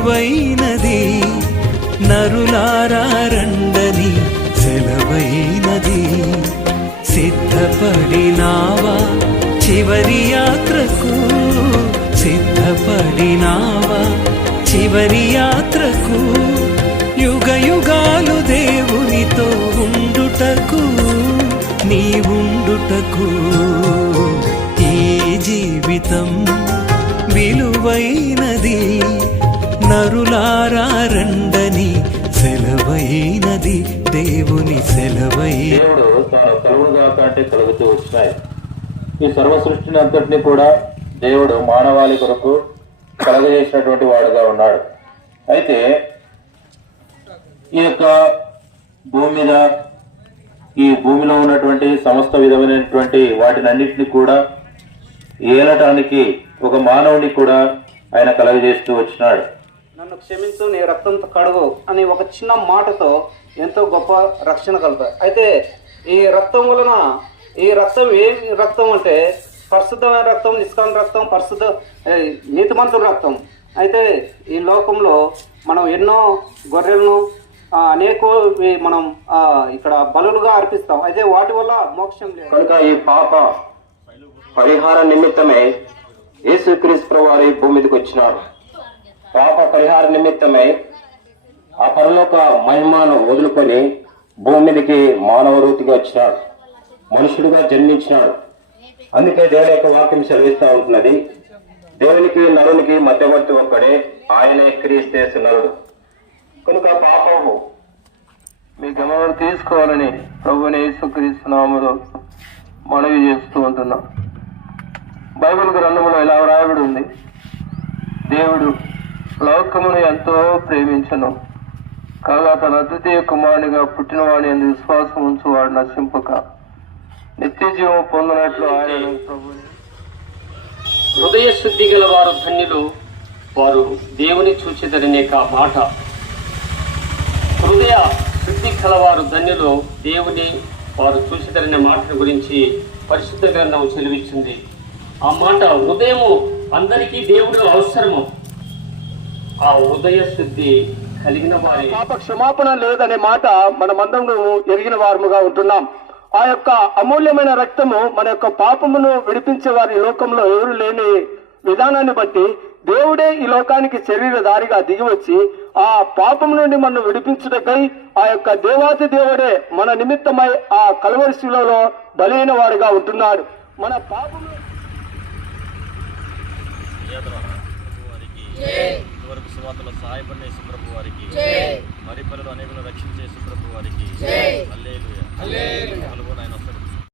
విలువైనది, నరులారా రండని సెలవైనది. సిద్ధపడినావా చివరి యాత్రకు, సిద్ధపడినావా చివరి యాత్రకు, యుగ యుగాలు దేవునితో ఉండుటకు, నీవుండుటకు. ఈ జీవితం విలువైనది, నరులారా రండని సెలవైనది, దేవుని సెలవై. దేవుడు తాను కలుగుగా కంటే కలుగుతూ వచ్చినాయి. ఈ సర్వ సృష్టిని అంతటినీ కూడా దేవుడు మానవాళి కొరకు కలగజేసినటువంటి వాడుగా ఉన్నాడు. అయితే ఈ యొక్క భూమి మీద, ఈ భూమిలో ఉన్నటువంటి సమస్త విధమైనటువంటి వాటినన్నింటినీ కూడా ఏలటానికి ఒక మానవుని కూడా ఆయన కలగజేస్తూ వచ్చినాడు. నన్ను క్షమించు, నీ రక్తంతో కడుగు అని ఒక చిన్న మాటతో ఎంతో గొప్ప రక్షణ కలుగుతాయి. అయితే ఈ రక్తం వలన, ఈ రక్తం ఏం రక్తం అంటే పరిశుద్ధమైన రక్తం, నిష్కామ రక్తం, పరిశుద్ధ నీతిమంతుల రక్తం. అయితే ఈ లోకంలో మనం ఎన్నో గొర్రెలను అనేక మనం ఇక్కడ బలులుగా అర్పిస్తాం. అయితే వాటి వల్ల మోక్షం లేదు. కనుక ఈ పాప పరిహార నిమిత్తమై యేసుక్రీస్తు వారు ఈ భూమి మీదకి వచ్చినారు. పాప పరిహార నిమిత్తమై ఆ పరలోక మహిమను వదులుకొని భూమి మీదకి మానవ రూతిగా వచ్చినాడు, మనుషుడిగా జన్మించినాడు. అందుకే దేవుని యొక్క వాక్యం సెలవిస్తూ ఉంటున్నది, దేవునికి నరునికి మధ్యవర్తి ఒక్కడే, ఆయనే క్రీస్తు నరుడు. కనుక పాపము మీ గమనం తీసుకోవాలని ప్రభువుని యేసుక్రీస్తు నామములో మనవి చేస్తూ ఉంటున్నాం. బైబిల్ గ్రంథంలో ఇలా వ్రాయబడి ఉంది, దేవుడు లోకమును ఎంతో ప్రేమించను, కాగా తన అద్వితీయ కుమారునిగా పుట్టినవాడి అందు విశ్వాసం ఉంచు వాడు నశింపక నిత్య జీవం పొందినట్లు ఆయన ప్రభుని. హృదయ శుద్ధి గల వారు ధన్యులు, వారు దేవుని చూచెదరనే మాట. హృదయ శుద్ధి కలవారు ధన్యులు, దేవుని వారు చూచెదరనే మాటల గురించి పరిశుద్ధ గ్రంథం సెలవిచ్చింది. ఆ మాట హృదయము అందరికీ దేవుడు అవసరము. ఆ హృదయ శుద్ధి కలిగిన వారి పాప క్షమాపణ లేదనే మాట మనమందరూ ఎరిగిన వారముగా ఉంటున్నాం. ఆ యొక్క అమూల్యమైన రక్తము మన యొక్క పాపమును విడిపించే వారి లోకంలో ఎవరు లేని విధానాన్ని బట్టి దేవుడే ఈ లోకానికి శరీరధారిగా దిగి వచ్చి ఆ పాపం నుండి మనం విడిపించుటకై ఆ యొక్క దేవాతి దేవుడే మన నిమిత్తమై ఆ కల్వరి శిలువలో బలైన వాడిగా ఉంటున్నాడు. మన పాపము వరకు సువార్తలో సహాయపడిన యేసుప్రభు వారికి, మరి పనులు అనేకులను రక్షించే యేసుప్రభు వారికి హల్లెలూయా.